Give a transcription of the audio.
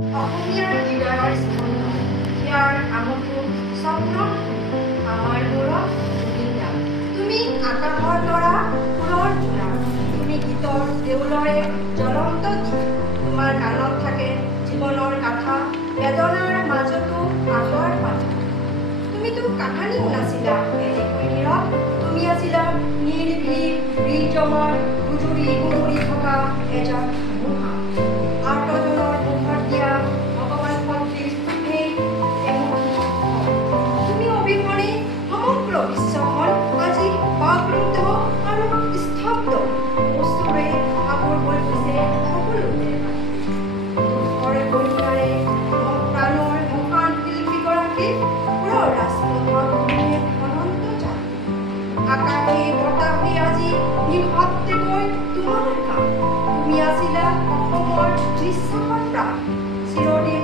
অসমীয়াৰ হৃদয়ৰ স্পন্দন ইয়াৰ আমোদো স্বপ্নৰ আমাৰ গৌৰৱ জুবিন দা। তুমি আকাশৰ তৰা ফুলৰ তোলা, তুমি গীতৰ দেউলৰে জ্বলন্ত দ্বীপ। তোমাৰ গানত থাকে জীৱনৰ গাথা, বেদনাৰ মাজতো আশাৰ পাথা। তুমিতো কাহানিও নাছিলা এনেকৈ নীৰৱ, তুমি আছিলা নিৰ্ভীক হৃদয়ৰ গুজৰি গুজৰি থকা এজাক ধুমুহা। আৰ্তজনৰ মুখত দিয়া ভগৱান ভক্তিৰ সেই এমুঠি তুমি অবিহনে সমগ্ৰ বিশ্বখন আজি বাকৰুদ্ধ আৰু স্তব্ধ বস্তুৰে আৱৰ হৈ গৈছে সকলোতে। দুখৰে বন্যাৰে প্ৰাণৰ মহান শিল্পীগৰাকীক পুৰৰ ৰাজপথত অনন্ত জাতি। আকাশে বতাহে আজি নিঃশব্দকৈ তোমাৰ গান। তুমি আছিলা অসমৰ নিঃস্বাসৰ প্ৰাণ, চিৰদিন